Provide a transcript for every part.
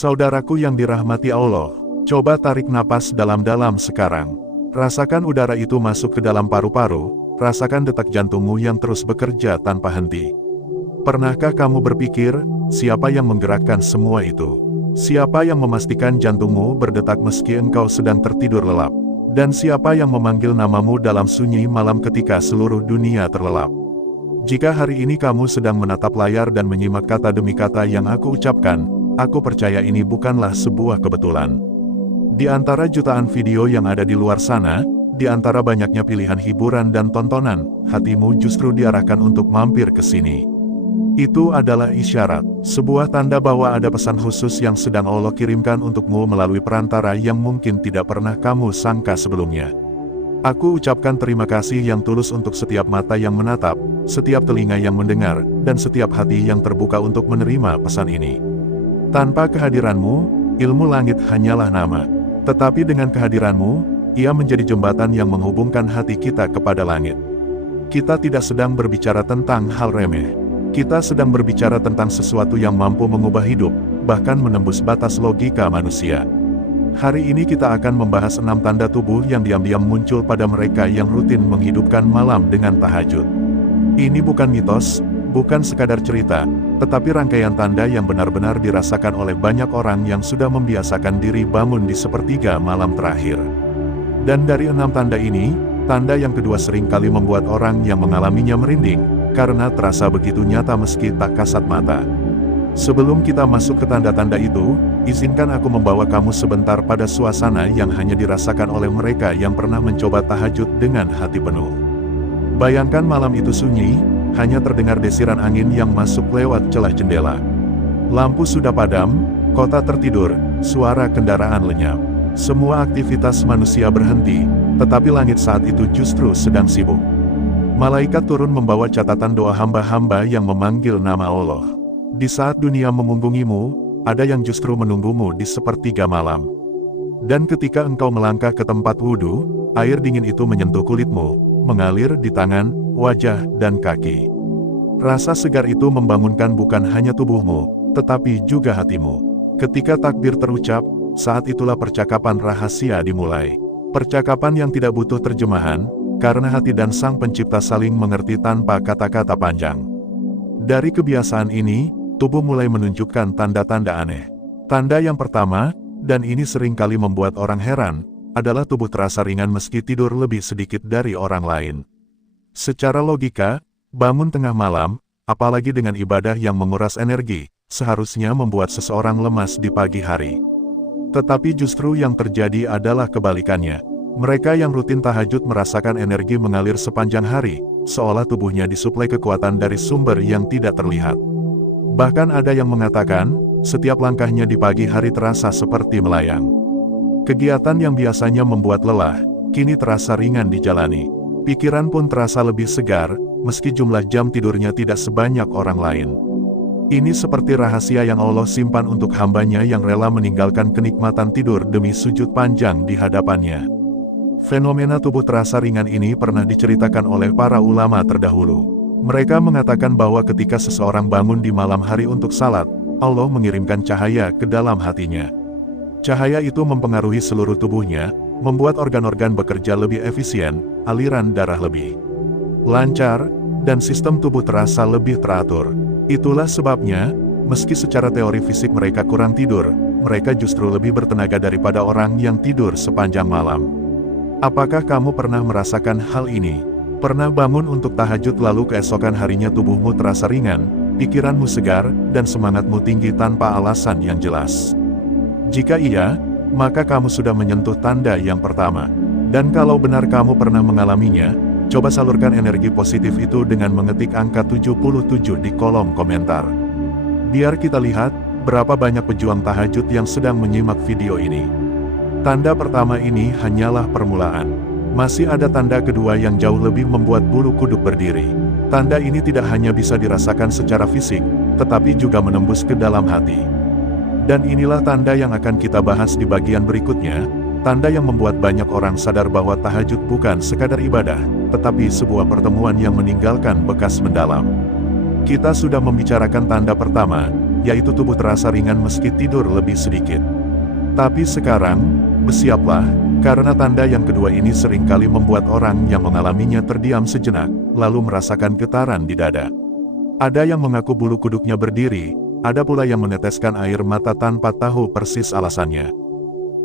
Saudaraku yang dirahmati Allah, coba tarik napas dalam-dalam sekarang. Rasakan udara itu masuk ke dalam paru-paru, rasakan detak jantungmu yang terus bekerja tanpa henti. Pernahkah kamu berpikir, siapa yang menggerakkan semua itu? Siapa yang memastikan jantungmu berdetak meski engkau sedang tertidur lelap? Dan siapa yang memanggil namamu dalam sunyi malam ketika seluruh dunia terlelap? Jika hari ini kamu sedang menatap layar dan menyimak kata demi kata yang aku ucapkan, aku percaya ini bukanlah sebuah kebetulan. Di antara jutaan video yang ada di luar sana, di antara banyaknya pilihan hiburan dan tontonan, hatimu justru diarahkan untuk mampir ke sini. Itu adalah isyarat, sebuah tanda bahwa ada pesan khusus yang sedang Allah kirimkan untukmu melalui perantara yang mungkin tidak pernah kamu sangka sebelumnya. Aku ucapkan terima kasih yang tulus untuk setiap mata yang menatap, setiap telinga yang mendengar, dan setiap hati yang terbuka untuk menerima pesan ini. Tanpa kehadiranmu, ilmu langit hanyalah nama. Tetapi dengan kehadiranmu, ia menjadi jembatan yang menghubungkan hati kita kepada langit. Kita tidak sedang berbicara tentang hal remeh. Kita sedang berbicara tentang sesuatu yang mampu mengubah hidup, bahkan menembus batas logika manusia. Hari ini kita akan membahas 6 tanda tubuh yang diam-diam muncul pada mereka yang rutin menghidupkan malam dengan tahajud. Ini bukan mitos, bukan sekadar cerita, tetapi rangkaian tanda yang benar-benar dirasakan oleh banyak orang yang sudah membiasakan diri bangun di sepertiga malam terakhir. Dan dari 6 tanda ini, tanda yang kedua sering kali membuat orang yang mengalaminya merinding, karena terasa begitu nyata meski tak kasat mata. Sebelum kita masuk ke tanda-tanda itu, izinkan aku membawa kamu sebentar pada suasana yang hanya dirasakan oleh mereka yang pernah mencoba tahajud dengan hati penuh. Bayangkan malam itu sunyi, hanya terdengar desiran angin yang masuk lewat celah jendela. Lampu sudah padam, kota tertidur, suara kendaraan lenyap. Semua aktivitas manusia berhenti, tetapi langit saat itu justru sedang sibuk. Malaikat turun membawa catatan doa hamba-hamba yang memanggil nama Allah. Di saat dunia memunggungimu, ada yang justru menunggumu di sepertiga malam. Dan ketika engkau melangkah ke tempat wudhu, air dingin itu menyentuh kulitmu, mengalir di tangan, wajah, dan kaki. Rasa segar itu membangunkan bukan hanya tubuhmu, tetapi juga hatimu. Ketika takbir terucap, saat itulah percakapan rahasia dimulai. Percakapan yang tidak butuh terjemahan, karena hati dan Sang Pencipta saling mengerti tanpa kata-kata panjang. Dari kebiasaan ini, tubuh mulai menunjukkan tanda-tanda aneh. Tanda yang pertama, dan ini sering kali membuat orang heran, adalah tubuh terasa ringan meski tidur lebih sedikit dari orang lain. Secara logika, bangun tengah malam, apalagi dengan ibadah yang menguras energi, seharusnya membuat seseorang lemas di pagi hari. Tetapi justru yang terjadi adalah kebalikannya. Mereka yang rutin tahajud merasakan energi mengalir sepanjang hari, seolah tubuhnya disuplai kekuatan dari sumber yang tidak terlihat. Bahkan ada yang mengatakan, setiap langkahnya di pagi hari terasa seperti melayang. Kegiatan yang biasanya membuat lelah, kini terasa ringan dijalani. Pikiran pun terasa lebih segar, meski jumlah jam tidurnya tidak sebanyak orang lain. Ini seperti rahasia yang Allah simpan untuk hambanya yang rela meninggalkan kenikmatan tidur demi sujud panjang di hadapannya. Fenomena tubuh terasa ringan ini pernah diceritakan oleh para ulama terdahulu. Mereka mengatakan bahwa ketika seseorang bangun di malam hari untuk salat, Allah mengirimkan cahaya ke dalam hatinya. Cahaya itu mempengaruhi seluruh tubuhnya, membuat organ-organ bekerja lebih efisien, aliran darah lebih lancar, dan sistem tubuh terasa lebih teratur. Itulah sebabnya, meski secara teori fisik mereka kurang tidur, mereka justru lebih bertenaga daripada orang yang tidur sepanjang malam. Apakah kamu pernah merasakan hal ini? Pernah bangun untuk tahajud lalu keesokan harinya tubuhmu terasa ringan, pikiranmu segar, dan semangatmu tinggi tanpa alasan yang jelas? Jika iya, maka kamu sudah menyentuh tanda yang pertama. Dan kalau benar kamu pernah mengalaminya, coba salurkan energi positif itu dengan mengetik angka 77 di kolom komentar. Biar kita lihat, berapa banyak pejuang tahajud yang sedang menyimak video ini. Tanda pertama ini hanyalah permulaan. Masih ada tanda kedua yang jauh lebih membuat bulu kuduk berdiri. Tanda ini tidak hanya bisa dirasakan secara fisik, tetapi juga menembus ke dalam hati. Dan inilah tanda yang akan kita bahas di bagian berikutnya, tanda yang membuat banyak orang sadar bahwa tahajud bukan sekadar ibadah, tetapi sebuah pertemuan yang meninggalkan bekas mendalam. Kita sudah membicarakan tanda pertama, yaitu tubuh terasa ringan meski tidur lebih sedikit. Tapi sekarang, bersiaplah, karena tanda yang kedua ini seringkali membuat orang yang mengalaminya terdiam sejenak, lalu merasakan getaran di dada. Ada yang mengaku bulu kuduknya berdiri, ada pula yang meneteskan air mata tanpa tahu persis alasannya.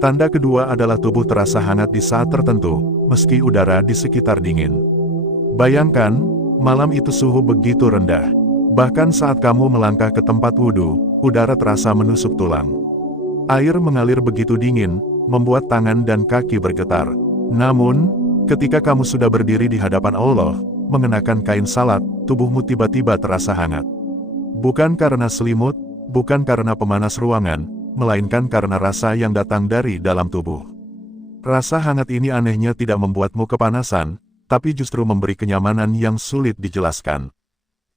Tanda kedua adalah tubuh terasa hangat di saat tertentu, meski udara di sekitar dingin. Bayangkan, malam itu suhu begitu rendah. Bahkan saat kamu melangkah ke tempat wudhu, udara terasa menusuk tulang. Air mengalir begitu dingin, membuat tangan dan kaki bergetar. Namun, ketika kamu sudah berdiri di hadapan Allah, mengenakan kain salat, tubuhmu tiba-tiba terasa hangat. Bukan karena selimut, bukan karena pemanas ruangan, melainkan karena rasa yang datang dari dalam tubuh. Rasa hangat ini anehnya tidak membuatmu kepanasan, tapi justru memberi kenyamanan yang sulit dijelaskan.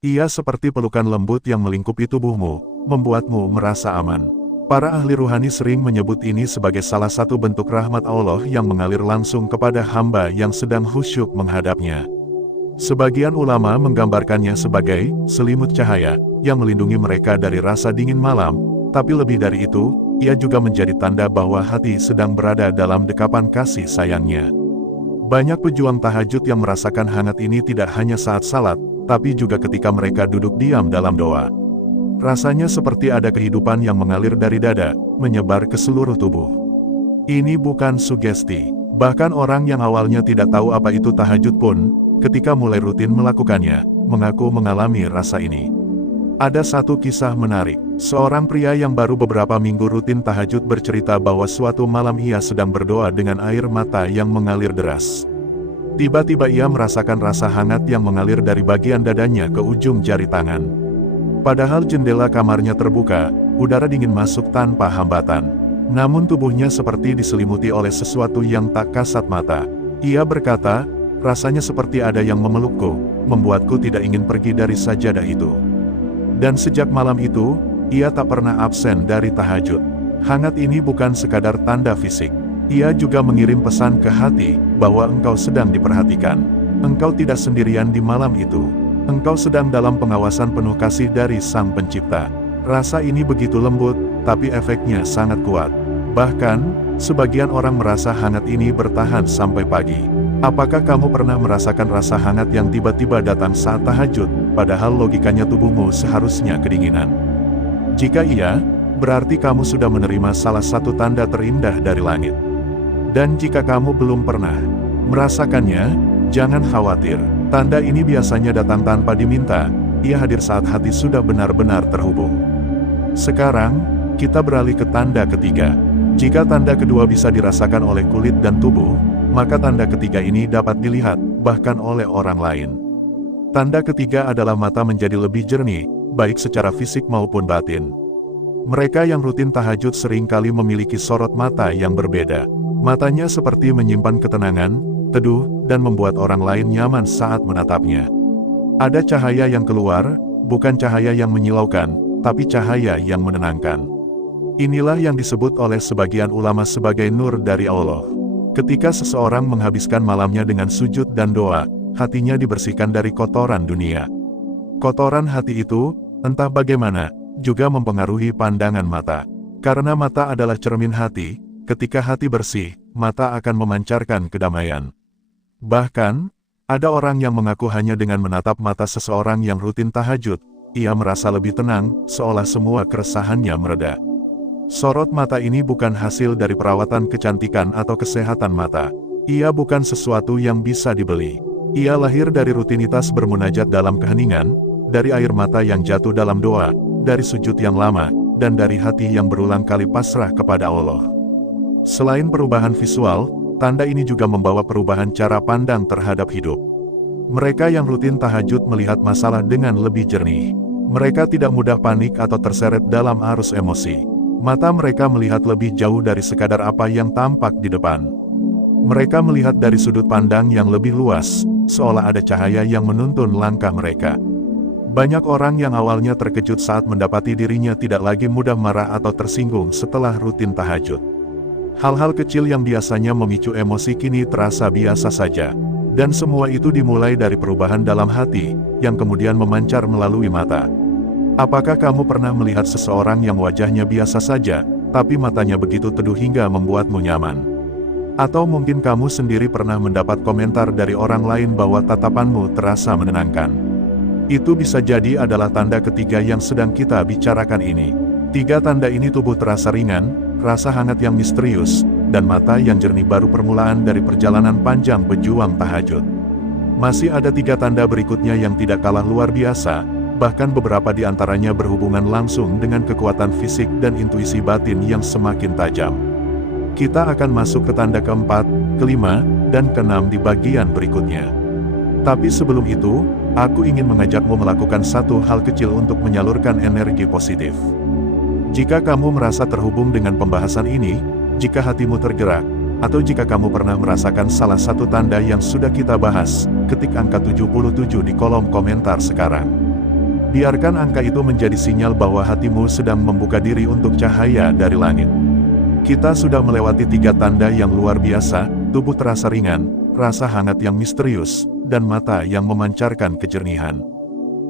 Ia seperti pelukan lembut yang melingkupi tubuhmu, membuatmu merasa aman. Para ahli ruhani sering menyebut ini sebagai salah satu bentuk rahmat Allah yang mengalir langsung kepada hamba yang sedang khusyuk menghadapnya. Sebagian ulama menggambarkannya sebagai selimut cahaya yang melindungi mereka dari rasa dingin malam, tapi lebih dari itu, ia juga menjadi tanda bahwa hati sedang berada dalam dekapan kasih sayangnya. Banyak pejuang tahajud yang merasakan hangat ini tidak hanya saat salat, tapi juga ketika mereka duduk diam dalam doa. Rasanya seperti ada kehidupan yang mengalir dari dada, menyebar ke seluruh tubuh. Ini bukan sugesti. Bahkan orang yang awalnya tidak tahu apa itu tahajud pun, ketika mulai rutin melakukannya, mengaku mengalami rasa ini. Ada satu kisah menarik. Seorang pria yang baru beberapa minggu rutin tahajud bercerita bahwa suatu malam ia sedang berdoa dengan air mata yang mengalir deras. Tiba-tiba ia merasakan rasa hangat yang mengalir dari bagian dadanya ke ujung jari tangan. Padahal jendela kamarnya terbuka, udara dingin masuk tanpa hambatan. Namun tubuhnya seperti diselimuti oleh sesuatu yang tak kasat mata. Ia berkata, rasanya seperti ada yang memelukku, membuatku tidak ingin pergi dari sajadah itu. Dan sejak malam itu, ia tak pernah absen dari tahajud. Hangat ini bukan sekadar tanda fisik. Ia juga mengirim pesan ke hati, bahwa engkau sedang diperhatikan. Engkau tidak sendirian di malam itu. Engkau sedang dalam pengawasan penuh kasih dari Sang Pencipta. Rasa ini begitu lembut, tapi efeknya sangat kuat. Bahkan, sebagian orang merasa hangat ini bertahan sampai pagi. Apakah kamu pernah merasakan rasa hangat yang tiba-tiba datang saat tahajud, padahal logikanya tubuhmu seharusnya kedinginan? Jika iya, berarti kamu sudah menerima salah satu tanda terindah dari langit. Dan jika kamu belum pernah merasakannya, jangan khawatir. Tanda ini biasanya datang tanpa diminta, ia hadir saat hati sudah benar-benar terhubung. Sekarang, kita beralih ke tanda ketiga. Jika tanda kedua bisa dirasakan oleh kulit dan tubuh, maka tanda ketiga ini dapat dilihat, bahkan oleh orang lain. Tanda ketiga adalah mata menjadi lebih jernih, baik secara fisik maupun batin. Mereka yang rutin tahajud seringkali memiliki sorot mata yang berbeda. Matanya seperti menyimpan ketenangan, teduh, dan membuat orang lain nyaman saat menatapnya. Ada cahaya yang keluar, bukan cahaya yang menyilaukan, tapi cahaya yang menenangkan. Inilah yang disebut oleh sebagian ulama sebagai nur dari Allah. Ketika seseorang menghabiskan malamnya dengan sujud dan doa, hatinya dibersihkan dari kotoran dunia. Kotoran hati itu, entah bagaimana, juga mempengaruhi pandangan mata. Karena mata adalah cermin hati, ketika hati bersih, mata akan memancarkan kedamaian. Bahkan, ada orang yang mengaku hanya dengan menatap mata seseorang yang rutin tahajud, ia merasa lebih tenang, seolah semua keresahannya mereda. Sorot mata ini bukan hasil dari perawatan kecantikan atau kesehatan mata. Ia bukan sesuatu yang bisa dibeli. Ia lahir dari rutinitas bermunajat dalam keheningan, dari air mata yang jatuh dalam doa, dari sujud yang lama, dan dari hati yang berulang kali pasrah kepada Allah. Selain perubahan visual, tanda ini juga membawa perubahan cara pandang terhadap hidup. Mereka yang rutin tahajud melihat masalah dengan lebih jernih. Mereka tidak mudah panik atau terseret dalam arus emosi. Mata mereka melihat lebih jauh dari sekadar apa yang tampak di depan. Mereka melihat dari sudut pandang yang lebih luas, seolah ada cahaya yang menuntun langkah mereka. Banyak orang yang awalnya terkejut saat mendapati dirinya tidak lagi mudah marah atau tersinggung setelah rutin tahajud. Hal-hal kecil yang biasanya memicu emosi kini terasa biasa saja. Dan semua itu dimulai dari perubahan dalam hati, yang kemudian memancar melalui mata. Apakah kamu pernah melihat seseorang yang wajahnya biasa saja, tapi matanya begitu teduh hingga membuatmu nyaman? Atau mungkin kamu sendiri pernah mendapat komentar dari orang lain bahwa tatapanmu terasa menenangkan? Itu bisa jadi adalah tanda ketiga yang sedang kita bicarakan ini. Tiga tanda ini: tubuh terasa ringan, rasa hangat yang misterius, dan mata yang jernih baru permulaan dari perjalanan panjang berjuang tahajud. Masih ada tiga tanda berikutnya yang tidak kalah luar biasa, bahkan beberapa di antaranya berhubungan langsung dengan kekuatan fisik dan intuisi batin yang semakin tajam. Kita akan masuk ke tanda keempat, kelima, dan keenam di bagian berikutnya. Tapi sebelum itu, aku ingin mengajakmu melakukan satu hal kecil untuk menyalurkan energi positif. Jika kamu merasa terhubung dengan pembahasan ini, jika hatimu tergerak, atau jika kamu pernah merasakan salah satu tanda yang sudah kita bahas, ketik angka 77 di kolom komentar sekarang. Biarkan angka itu menjadi sinyal bahwa hatimu sedang membuka diri untuk cahaya dari langit. Kita sudah melewati tiga tanda yang luar biasa: tubuh terasa ringan, rasa hangat yang misterius, dan mata yang memancarkan kejernihan.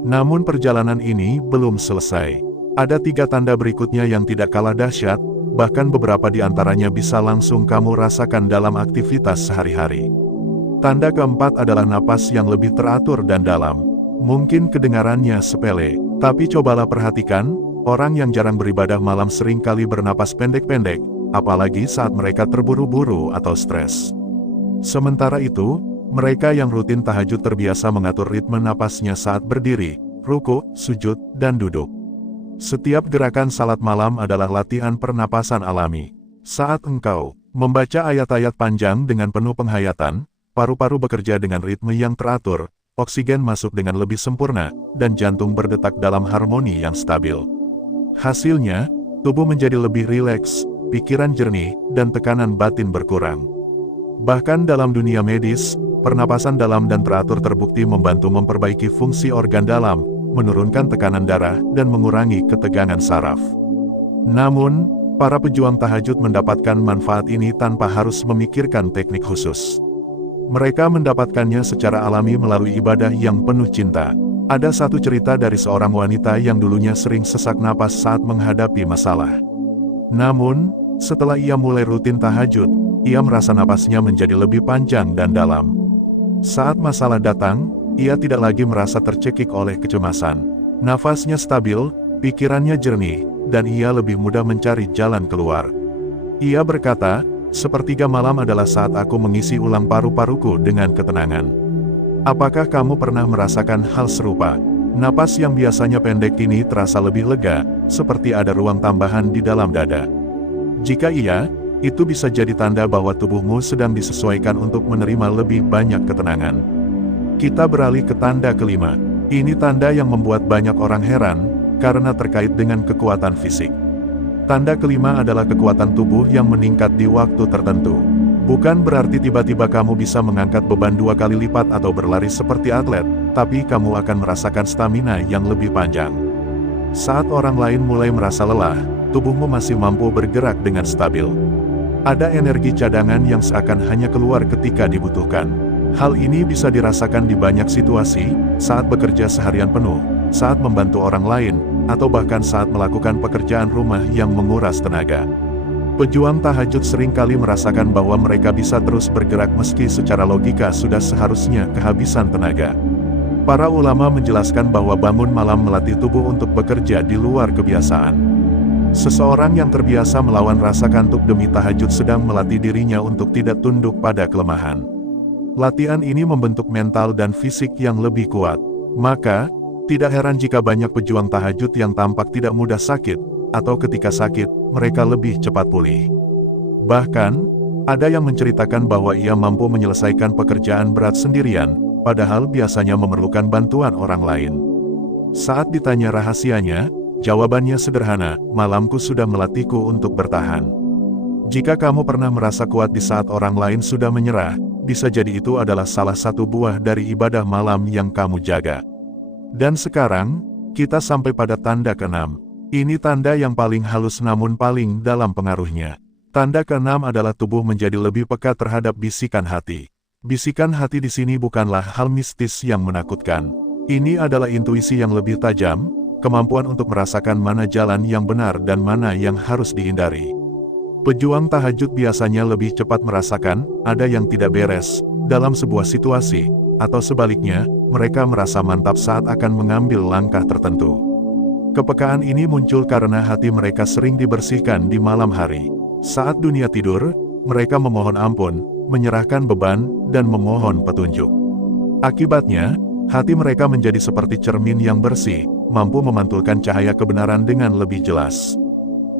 Namun perjalanan ini belum selesai. Ada tiga tanda berikutnya yang tidak kalah dahsyat, bahkan beberapa di antaranya bisa langsung kamu rasakan dalam aktivitas sehari-hari. Tanda keempat adalah napas yang lebih teratur dan dalam. Mungkin kedengarannya sepele, tapi cobalah perhatikan, orang yang jarang beribadah malam sering kali bernapas pendek-pendek, apalagi saat mereka terburu-buru atau stres. Sementara itu, mereka yang rutin tahajud terbiasa mengatur ritme napasnya saat berdiri, ruku, sujud, dan duduk. Setiap gerakan salat malam adalah latihan pernapasan alami. Saat engkau membaca ayat-ayat panjang dengan penuh penghayatan, paru-paru bekerja dengan ritme yang teratur, oksigen masuk dengan lebih sempurna, dan jantung berdetak dalam harmoni yang stabil. Hasilnya, tubuh menjadi lebih rileks, pikiran jernih, dan tekanan batin berkurang. Bahkan dalam dunia medis, pernapasan dalam dan teratur terbukti membantu memperbaiki fungsi organ dalam, menurunkan tekanan darah, dan mengurangi ketegangan saraf. Namun, para pejuang tahajud mendapatkan manfaat ini tanpa harus memikirkan teknik khusus. Mereka mendapatkannya secara alami melalui ibadah yang penuh cinta. Ada satu cerita dari seorang wanita yang dulunya sering sesak napas saat menghadapi masalah. Namun, setelah ia mulai rutin tahajud, ia merasa napasnya menjadi lebih panjang dan dalam. Saat masalah datang, ia tidak lagi merasa tercekik oleh kecemasan. Nafasnya stabil, pikirannya jernih, dan ia lebih mudah mencari jalan keluar. Ia berkata, "Sepertiga malam adalah saat aku mengisi ulang paru-paruku dengan ketenangan." Apakah kamu pernah merasakan hal serupa? Napas yang biasanya pendek kini terasa lebih lega, seperti ada ruang tambahan di dalam dada. Jika iya, itu bisa jadi tanda bahwa tubuhmu sedang disesuaikan untuk menerima lebih banyak ketenangan. Kita beralih ke tanda kelima. Ini tanda yang membuat banyak orang heran, karena terkait dengan kekuatan fisik. Tanda kelima adalah kekuatan tubuh yang meningkat di waktu tertentu. Bukan berarti tiba-tiba kamu bisa mengangkat beban 2 kali lipat atau berlari seperti atlet, tapi kamu akan merasakan stamina yang lebih panjang. Saat orang lain mulai merasa lelah, tubuhmu masih mampu bergerak dengan stabil. Ada energi cadangan yang seakan hanya keluar ketika dibutuhkan. Hal ini bisa dirasakan di banyak situasi, saat bekerja seharian penuh, saat membantu orang lain, atau bahkan saat melakukan pekerjaan rumah yang menguras tenaga. Pejuang tahajud seringkali merasakan bahwa mereka bisa terus bergerak meski secara logika sudah seharusnya kehabisan tenaga. Para ulama menjelaskan bahwa bangun malam melatih tubuh untuk bekerja di luar kebiasaan. Seseorang yang terbiasa melawan rasa kantuk demi tahajud sedang melatih dirinya untuk tidak tunduk pada kelemahan. Latihan ini membentuk mental dan fisik yang lebih kuat. Maka, tidak heran jika banyak pejuang tahajud yang tampak tidak mudah sakit, atau ketika sakit, mereka lebih cepat pulih. Bahkan, ada yang menceritakan bahwa ia mampu menyelesaikan pekerjaan berat sendirian, padahal biasanya memerlukan bantuan orang lain. Saat ditanya rahasianya, jawabannya sederhana, "Malamku sudah melatihku untuk bertahan." Jika kamu pernah merasa kuat di saat orang lain sudah menyerah, bisa jadi itu adalah salah satu buah dari ibadah malam yang kamu jaga. Dan sekarang, kita sampai pada tanda ke-6. Ini tanda yang paling halus namun paling dalam pengaruhnya. Tanda ke-6 adalah tubuh menjadi lebih peka terhadap bisikan hati. Bisikan hati di sini bukanlah hal mistis yang menakutkan. Ini adalah intuisi yang lebih tajam, kemampuan untuk merasakan mana jalan yang benar dan mana yang harus dihindari. Pejuang tahajud biasanya lebih cepat merasakan ada yang tidak beres dalam sebuah situasi, atau sebaliknya, mereka merasa mantap saat akan mengambil langkah tertentu. Kepekaan ini muncul karena hati mereka sering dibersihkan di malam hari. Saat dunia tidur, mereka memohon ampun, menyerahkan beban, dan memohon petunjuk. Akibatnya, hati mereka menjadi seperti cermin yang bersih, mampu memantulkan cahaya kebenaran dengan lebih jelas.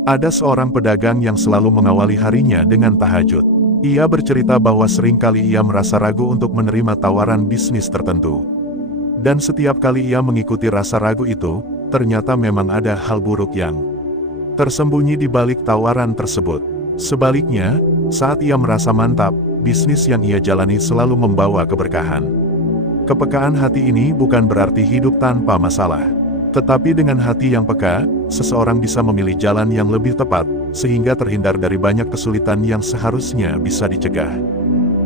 Ada seorang pedagang yang selalu mengawali harinya dengan tahajud. Ia bercerita bahwa seringkali ia merasa ragu untuk menerima tawaran bisnis tertentu. Dan setiap kali ia mengikuti rasa ragu itu, ternyata memang ada hal buruk yang tersembunyi di balik tawaran tersebut. Sebaliknya, saat ia merasa mantap, bisnis yang ia jalani selalu membawa keberkahan. Kepekaan hati ini bukan berarti hidup tanpa masalah. Tetapi dengan hati yang peka, seseorang bisa memilih jalan yang lebih tepat, sehingga terhindar dari banyak kesulitan yang seharusnya bisa dicegah.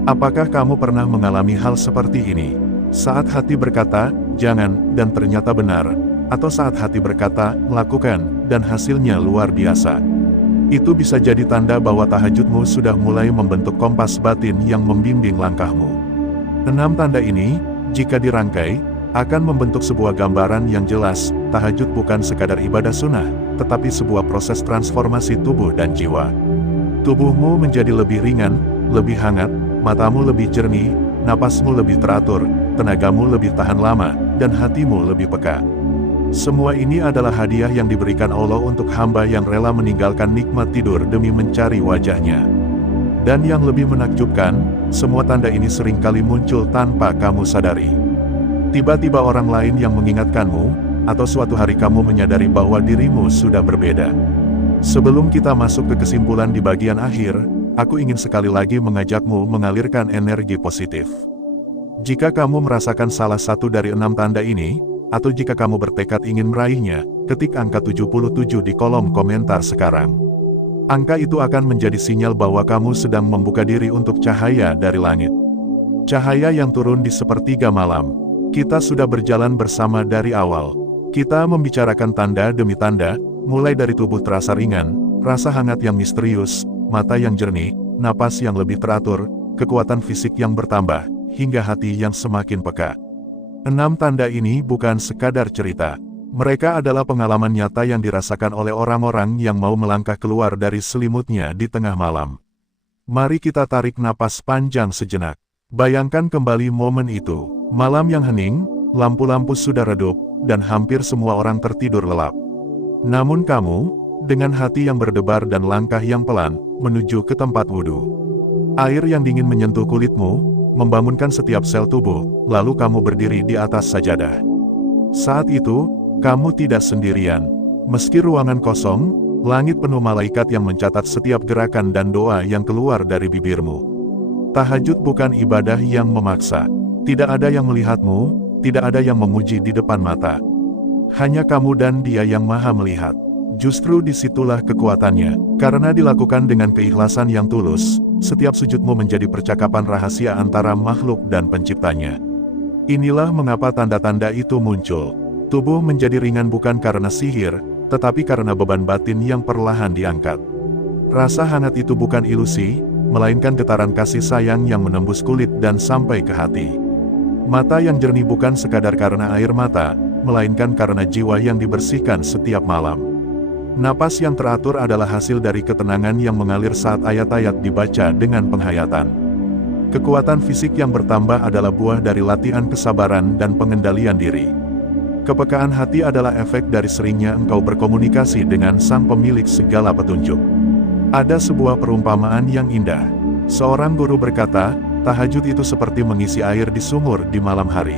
Apakah kamu pernah mengalami hal seperti ini? Saat hati berkata, jangan, dan ternyata benar, atau saat hati berkata, lakukan, dan hasilnya luar biasa. Itu bisa jadi tanda bahwa tahajudmu sudah mulai membentuk kompas batin yang membimbing langkahmu. 6 tanda ini, jika dirangkai, akan membentuk sebuah gambaran yang jelas. Tahajud bukan sekadar ibadah sunnah, tetapi sebuah proses transformasi tubuh dan jiwa. Tubuhmu menjadi lebih ringan, lebih hangat, matamu lebih jernih, napasmu lebih teratur, tenagamu lebih tahan lama, dan hatimu lebih peka. Semua ini adalah hadiah yang diberikan Allah untuk hamba yang rela meninggalkan nikmat tidur demi mencari wajahnya. Dan yang lebih menakjubkan, semua tanda ini seringkali muncul tanpa kamu sadari. Tiba-tiba orang lain yang mengingatkanmu, atau suatu hari kamu menyadari bahwa dirimu sudah berbeda. Sebelum kita masuk ke kesimpulan di bagian akhir, aku ingin sekali lagi mengajakmu mengalirkan energi positif. Jika kamu merasakan salah satu dari 6 tanda ini, atau jika kamu bertekad ingin meraihnya, ketik angka 77 di kolom komentar sekarang. Angka itu akan menjadi sinyal bahwa kamu sedang membuka diri untuk cahaya dari langit. Cahaya yang turun di sepertiga malam. Kita sudah berjalan bersama dari awal. Kita membicarakan tanda demi tanda, mulai dari tubuh terasa ringan, rasa hangat yang misterius, mata yang jernih, napas yang lebih teratur, kekuatan fisik yang bertambah, hingga hati yang semakin peka. 6 tanda ini bukan sekadar cerita. Mereka adalah pengalaman nyata yang dirasakan oleh orang-orang yang mau melangkah keluar dari selimutnya di tengah malam. Mari kita tarik napas panjang sejenak. Bayangkan kembali momen itu. Malam yang hening, lampu-lampu sudah redup, dan hampir semua orang tertidur lelap. Namun kamu, dengan hati yang berdebar dan langkah yang pelan, menuju ke tempat wudhu. Air yang dingin menyentuh kulitmu, membangunkan setiap sel tubuh, lalu kamu berdiri di atas sajadah. Saat itu, kamu tidak sendirian. Meski ruangan kosong, langit penuh malaikat yang mencatat setiap gerakan dan doa yang keluar dari bibirmu. Tahajud bukan ibadah yang memaksa. Tidak ada yang melihatmu, tidak ada yang memuji di depan mata. Hanya kamu dan Dia yang Maha Melihat. Justru disitulah kekuatannya, karena dilakukan dengan keikhlasan yang tulus, setiap sujudmu menjadi percakapan rahasia antara makhluk dan penciptanya. Inilah mengapa tanda-tanda itu muncul. Tubuh menjadi ringan bukan karena sihir, tetapi karena beban batin yang perlahan diangkat. Rasa hangat itu bukan ilusi, melainkan getaran kasih sayang yang menembus kulit dan sampai ke hati. Mata yang jernih bukan sekadar karena air mata, melainkan karena jiwa yang dibersihkan setiap malam. Napas yang teratur adalah hasil dari ketenangan yang mengalir saat ayat-ayat dibaca dengan penghayatan. Kekuatan fisik yang bertambah adalah buah dari latihan kesabaran dan pengendalian diri. Kepekaan hati adalah efek dari seringnya engkau berkomunikasi dengan Sang Pemilik segala petunjuk. Ada sebuah perumpamaan yang indah. Seorang guru berkata, tahajud itu seperti mengisi air di sumur di malam hari.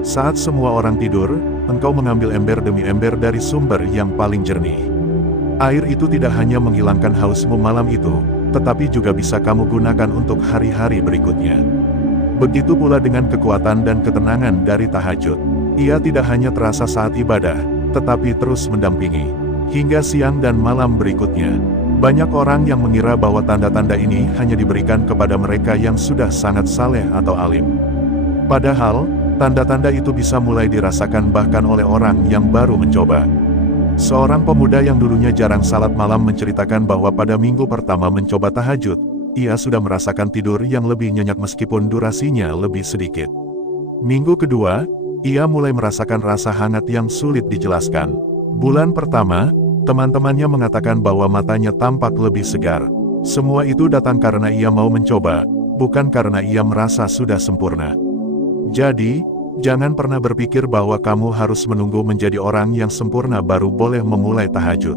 Saat semua orang tidur, engkau mengambil ember demi ember dari sumber yang paling jernih. Air itu tidak hanya menghilangkan hausmu malam itu, tetapi juga bisa kamu gunakan untuk hari-hari berikutnya. Begitu pula dengan kekuatan dan ketenangan dari tahajud. Ia tidak hanya terasa saat ibadah, tetapi terus mendampingi hingga siang dan malam berikutnya. Banyak orang yang mengira bahwa tanda-tanda ini hanya diberikan kepada mereka yang sudah sangat saleh atau alim. Padahal, Tanda-tanda itu bisa mulai dirasakan bahkan oleh orang yang baru mencoba. Seorang pemuda yang dulunya jarang salat malam menceritakan bahwa pada minggu pertama mencoba tahajud, ia sudah merasakan tidur yang lebih nyenyak meskipun durasinya lebih sedikit. Minggu kedua, ia mulai merasakan rasa hangat yang sulit dijelaskan. Bulan pertama, teman-temannya mengatakan bahwa matanya tampak lebih segar. Semua itu datang karena ia mau mencoba, bukan karena ia merasa sudah sempurna. Jadi, jangan pernah berpikir bahwa kamu harus menunggu menjadi orang yang sempurna baru boleh memulai tahajud.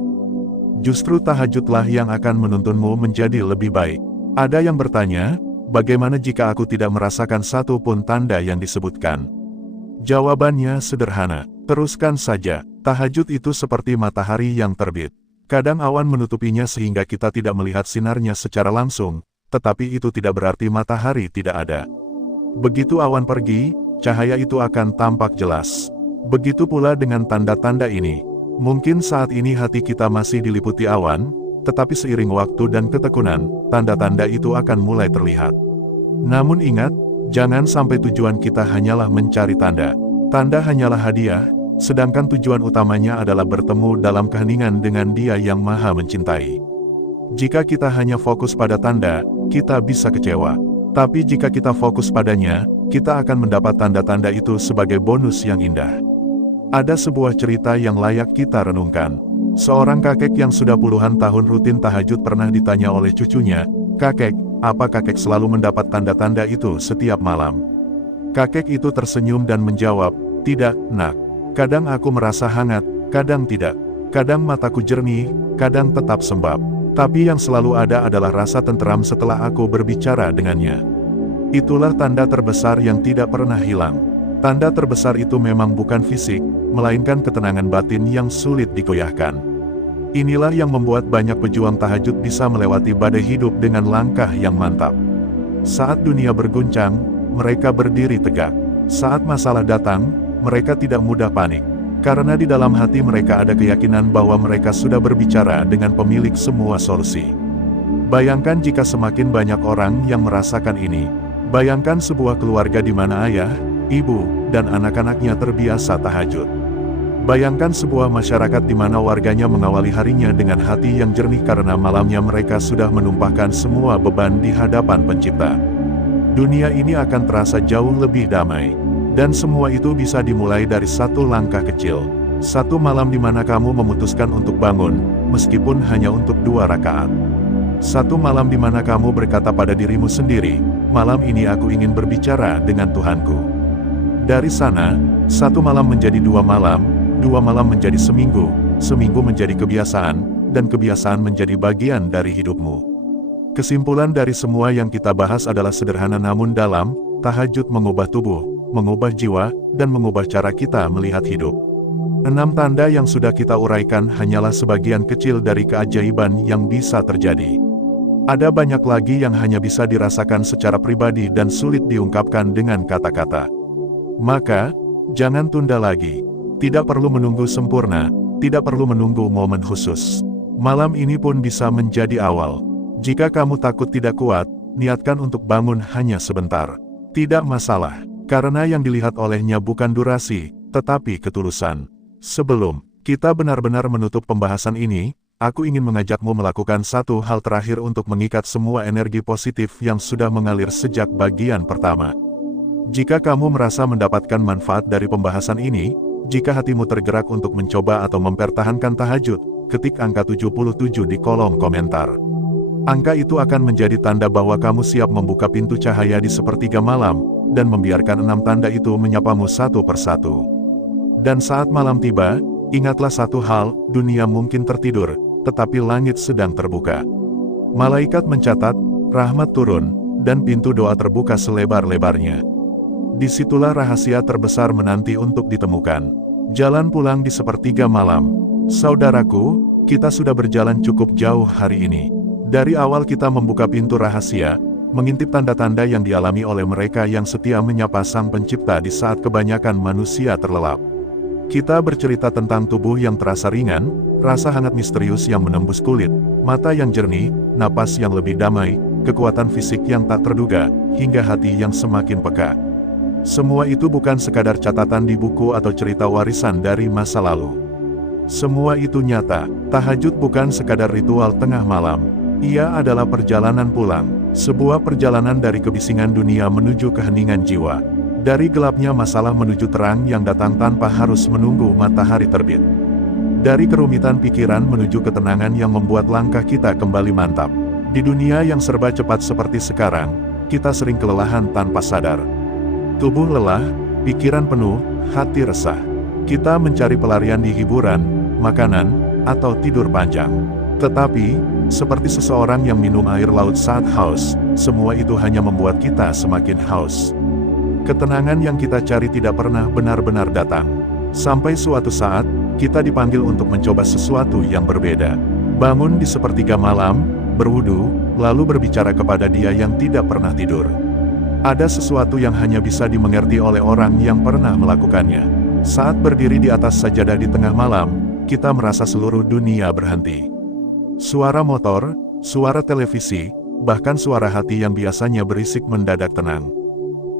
Justru tahajudlah yang akan menuntunmu menjadi lebih baik. Ada yang bertanya, bagaimana jika aku tidak merasakan satu pun tanda yang disebutkan? Jawabannya sederhana, teruskan saja. Tahajud itu seperti matahari yang terbit. Kadang awan menutupinya sehingga kita tidak melihat sinarnya secara langsung, tetapi itu tidak berarti matahari tidak ada. Begitu awan pergi, cahaya itu akan tampak jelas. Begitu pula dengan tanda-tanda ini. Mungkin saat ini hati kita masih diliputi awan, tetapi seiring waktu dan ketekunan, tanda-tanda itu akan mulai terlihat. Namun ingat, jangan sampai tujuan kita hanyalah mencari tanda. Tanda hanyalah hadiah, sedangkan tujuan utamanya adalah bertemu dalam keheningan dengan Dia yang Maha Mencintai. Jika kita hanya fokus pada tanda, kita bisa kecewa. Tapi jika kita fokus padanya, kita akan mendapat tanda-tanda itu sebagai bonus yang indah. Ada sebuah cerita yang layak kita renungkan. Seorang kakek yang sudah puluhan tahun rutin tahajud pernah ditanya oleh cucunya, "Kakek, apa kakek selalu mendapat tanda-tanda itu setiap malam?" Kakek itu tersenyum dan menjawab, "Tidak, nak. Kadang aku merasa hangat, kadang tidak. Kadang mataku jernih, kadang tetap sembab. Tapi yang selalu ada adalah rasa tenteram setelah aku berbicara dengannya. Itulah tanda terbesar yang tidak pernah hilang." Tanda terbesar itu memang bukan fisik, melainkan ketenangan batin yang sulit digoyahkan. Inilah yang membuat banyak pejuang tahajud bisa melewati badai hidup dengan langkah yang mantap. Saat dunia berguncang, mereka berdiri tegak. Saat masalah datang, mereka tidak mudah panik. Karena di dalam hati mereka ada keyakinan bahwa mereka sudah berbicara dengan pemilik semua solusi. Bayangkan jika semakin banyak orang yang merasakan ini. Bayangkan sebuah keluarga di mana ayah, ibu, dan anak-anaknya terbiasa tahajud. Bayangkan sebuah masyarakat di mana warganya mengawali harinya dengan hati yang jernih karena malamnya mereka sudah menumpahkan semua beban di hadapan Pencipta. Dunia ini akan terasa jauh lebih damai. Dan semua itu bisa dimulai dari satu langkah kecil. Satu malam di mana kamu memutuskan untuk bangun, meskipun hanya untuk 2 rakaat. Satu malam di mana kamu berkata pada dirimu sendiri, "Malam ini aku ingin berbicara dengan Tuhanku." Dari sana, satu malam menjadi 2 malam, 2 malam menjadi seminggu, seminggu menjadi kebiasaan, dan kebiasaan menjadi bagian dari hidupmu. Kesimpulan dari semua yang kita bahas adalah sederhana namun dalam, tahajud mengubah tubuh, mengubah jiwa, dan mengubah cara kita melihat hidup. 6 tanda yang sudah kita uraikan hanyalah sebagian kecil dari keajaiban yang bisa terjadi. Ada banyak lagi yang hanya bisa dirasakan secara pribadi dan sulit diungkapkan dengan kata-kata. Maka, jangan tunda lagi. Tidak perlu menunggu sempurna, tidak perlu menunggu momen khusus. Malam ini pun bisa menjadi awal. Jika kamu takut tidak kuat, niatkan untuk bangun hanya sebentar. Tidak masalah, karena yang dilihat olehnya bukan durasi, tetapi ketulusan. Sebelum kita benar-benar menutup pembahasan ini, aku ingin mengajakmu melakukan satu hal terakhir untuk mengikat semua energi positif yang sudah mengalir sejak bagian pertama. Jika kamu merasa mendapatkan manfaat dari pembahasan ini, jika hatimu tergerak untuk mencoba atau mempertahankan tahajud, ketik angka 77 di kolom komentar. Angka itu akan menjadi tanda bahwa kamu siap membuka pintu cahaya di sepertiga malam, dan membiarkan 6 tanda itu menyapamu satu persatu. Dan saat malam tiba, ingatlah satu hal, dunia mungkin tertidur, tetapi langit sedang terbuka. Malaikat mencatat, rahmat turun, dan pintu doa terbuka selebar-lebarnya. Disitulah rahasia terbesar menanti untuk ditemukan. Jalan pulang di sepertiga malam. Saudaraku, kita sudah berjalan cukup jauh hari ini. Dari awal kita membuka pintu rahasia, mengintip tanda-tanda yang dialami oleh mereka yang setia menyapa Sang Pencipta di saat kebanyakan manusia terlelap. Kita bercerita tentang tubuh yang terasa ringan, rasa hangat misterius yang menembus kulit, mata yang jernih, napas yang lebih damai, kekuatan fisik yang tak terduga, hingga hati yang semakin peka. Semua itu bukan sekadar catatan di buku atau cerita warisan dari masa lalu. Semua itu nyata. Tahajud bukan sekadar ritual tengah malam. Ia adalah perjalanan pulang, sebuah perjalanan dari kebisingan dunia menuju keheningan jiwa. Dari gelapnya masalah menuju terang yang datang tanpa harus menunggu matahari terbit. Dari kerumitan pikiran menuju ketenangan yang membuat langkah kita kembali mantap. Di dunia yang serba cepat seperti sekarang, kita sering kelelahan tanpa sadar. Tubuh lelah, pikiran penuh, hati resah. Kita mencari pelarian di hiburan, makanan, atau tidur panjang. Tetapi, seperti seseorang yang minum air laut saat haus, semua itu hanya membuat kita semakin haus. Ketenangan yang kita cari tidak pernah benar-benar datang. Sampai suatu saat, kita dipanggil untuk mencoba sesuatu yang berbeda. Bangun di sepertiga malam, berwudu, lalu berbicara kepada Dia yang tidak pernah tidur. Ada sesuatu yang hanya bisa dimengerti oleh orang yang pernah melakukannya. Saat berdiri di atas sajadah di tengah malam, kita merasa seluruh dunia berhenti. Suara motor, suara televisi, bahkan suara hati yang biasanya berisik mendadak tenang.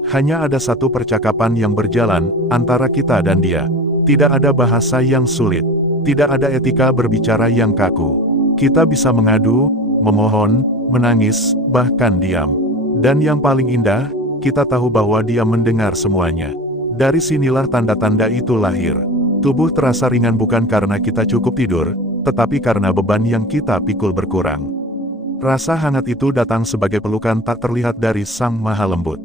Hanya ada satu percakapan yang berjalan antara kita dan Dia. Tidak ada bahasa yang sulit, tidak ada etika berbicara yang kaku. Kita bisa mengadu, memohon, menangis, bahkan diam. Dan yang paling indah, kita tahu bahwa Dia mendengar semuanya. Dari sinilah tanda-tanda itu lahir. Tubuh terasa ringan bukan karena kita cukup tidur, tetapi karena beban yang kita pikul berkurang. Rasa hangat itu datang sebagai pelukan tak terlihat dari Sang Maha Lembut.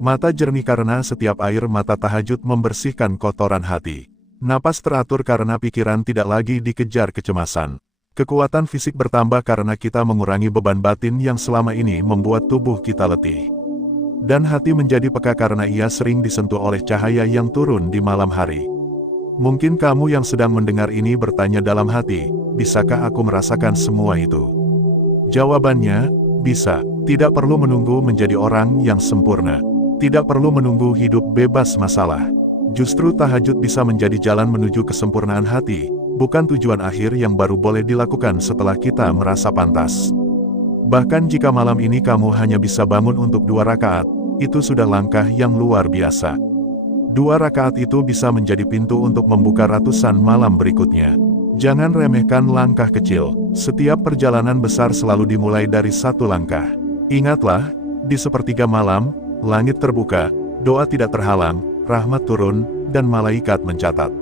Mata jernih karena setiap air mata tahajud membersihkan kotoran hati. Napas teratur karena pikiran tidak lagi dikejar kecemasan. Kekuatan fisik bertambah karena kita mengurangi beban batin yang selama ini membuat tubuh kita letih. Dan hati menjadi peka karena ia sering disentuh oleh cahaya yang turun di malam hari. Mungkin kamu yang sedang mendengar ini bertanya dalam hati, bisakah aku merasakan semua itu? Jawabannya, bisa. Tidak perlu menunggu menjadi orang yang sempurna. Tidak perlu menunggu hidup bebas masalah. Justru tahajud bisa menjadi jalan menuju kesempurnaan hati, bukan tujuan akhir yang baru boleh dilakukan setelah kita merasa pantas. Bahkan jika malam ini kamu hanya bisa bangun untuk 2 rakaat, itu sudah langkah yang luar biasa. 2 rakaat itu bisa menjadi pintu untuk membuka ratusan malam berikutnya. Jangan remehkan langkah kecil. Setiap perjalanan besar selalu dimulai dari 1 langkah. Ingatlah, di sepertiga malam, langit terbuka, doa tidak terhalang, rahmat turun, dan malaikat mencatat.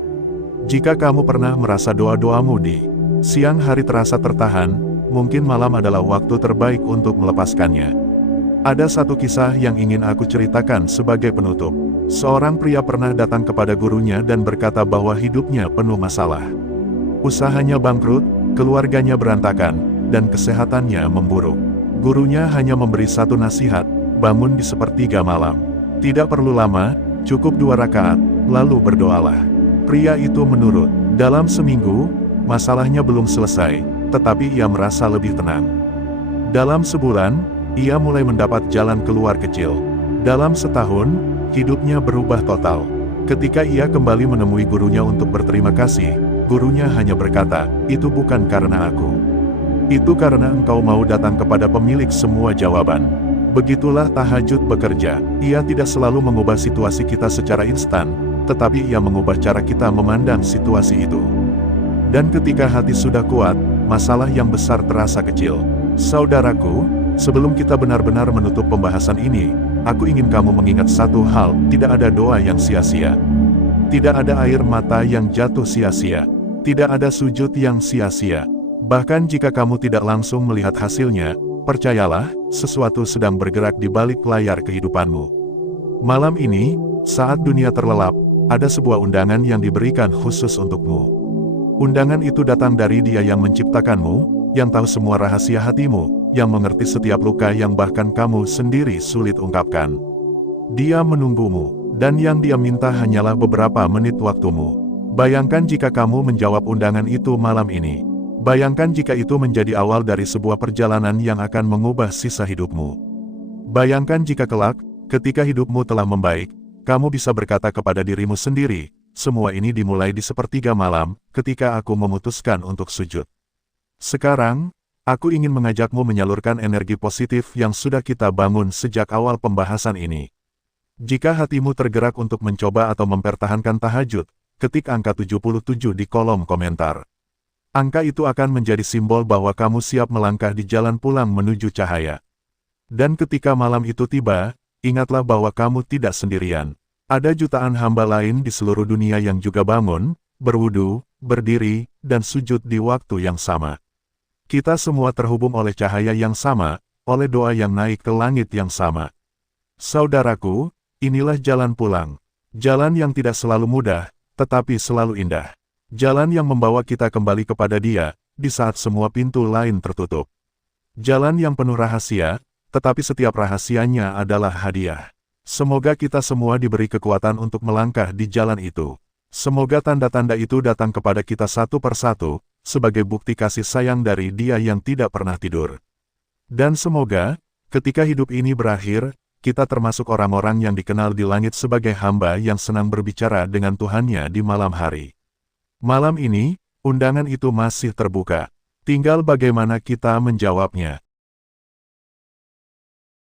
Jika kamu pernah merasa doa-doamu di siang hari terasa tertahan, mungkin malam adalah waktu terbaik untuk melepaskannya. Ada satu kisah yang ingin aku ceritakan sebagai penutup. Seorang pria pernah datang kepada gurunya dan berkata bahwa hidupnya penuh masalah. Usahanya bangkrut, keluarganya berantakan, dan kesehatannya memburuk. Gurunya hanya memberi satu nasihat, bangun di sepertiga malam. Tidak perlu lama, cukup 2 rakaat, lalu berdoalah. Pria itu menurut. Dalam seminggu, masalahnya belum selesai, tetapi ia merasa lebih tenang. Dalam sebulan, ia mulai mendapat jalan keluar kecil. Dalam setahun, hidupnya berubah total. Ketika ia kembali menemui gurunya untuk berterima kasih, gurunya hanya berkata, "Itu bukan karena aku. Itu karena engkau mau datang kepada pemilik semua jawaban." Begitulah tahajud bekerja. Ia tidak selalu mengubah situasi kita secara instan, tetapi ia mengubah cara kita memandang situasi itu. Dan ketika hati sudah kuat, masalah yang besar terasa kecil. Saudaraku, sebelum kita benar-benar menutup pembahasan ini, aku ingin kamu mengingat satu hal, tidak ada doa yang sia-sia. Tidak ada air mata yang jatuh sia-sia. Tidak ada sujud yang sia-sia. Bahkan jika kamu tidak langsung melihat hasilnya, percayalah, sesuatu sedang bergerak di balik layar kehidupanmu. Malam ini, saat dunia terlelap, ada sebuah undangan yang diberikan khusus untukmu. Undangan itu datang dari Dia yang menciptakanmu, yang tahu semua rahasia hatimu, yang mengerti setiap luka yang bahkan kamu sendiri sulit ungkapkan. Dia menunggumu, dan yang Dia minta hanyalah beberapa menit waktumu. Bayangkan jika kamu menjawab undangan itu malam ini. Bayangkan jika itu menjadi awal dari sebuah perjalanan yang akan mengubah sisa hidupmu. Bayangkan jika kelak, ketika hidupmu telah membaik, kamu bisa berkata kepada dirimu sendiri, semua ini dimulai di sepertiga malam, ketika aku memutuskan untuk sujud. Sekarang, aku ingin mengajakmu menyalurkan energi positif yang sudah kita bangun sejak awal pembahasan ini. Jika hatimu tergerak untuk mencoba atau mempertahankan tahajud, ketik angka 77 di kolom komentar. Angka itu akan menjadi simbol bahwa kamu siap melangkah di jalan pulang menuju cahaya. Dan ketika malam itu tiba, ingatlah bahwa kamu tidak sendirian. Ada jutaan hamba lain di seluruh dunia yang juga bangun, berwudu, berdiri, dan sujud di waktu yang sama. Kita semua terhubung oleh cahaya yang sama, oleh doa yang naik ke langit yang sama. Saudaraku, inilah jalan pulang. Jalan yang tidak selalu mudah, tetapi selalu indah. Jalan yang membawa kita kembali kepada Dia, di saat semua pintu lain tertutup. Jalan yang penuh rahasia, tetapi setiap rahasianya adalah hadiah. Semoga kita semua diberi kekuatan untuk melangkah di jalan itu. Semoga tanda-tanda itu datang kepada kita satu persatu, sebagai bukti kasih sayang dari Dia yang tidak pernah tidur. Dan semoga, ketika hidup ini berakhir, kita termasuk orang-orang yang dikenal di langit sebagai hamba yang senang berbicara dengan Tuhannya di malam hari. Malam ini, undangan itu masih terbuka. Tinggal bagaimana kita menjawabnya.